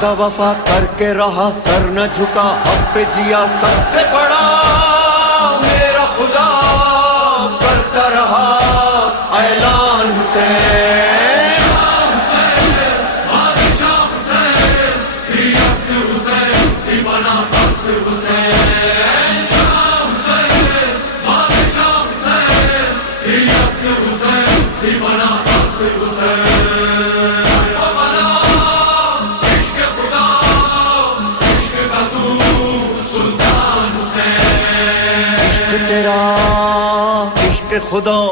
वादा वफा करके रहा, सर न झुका, हक पे जिया सबसे बड़ा मेरा खुदा, करता रहा ऐलान हुसैन। इश्क तेरा इश्क खुदा।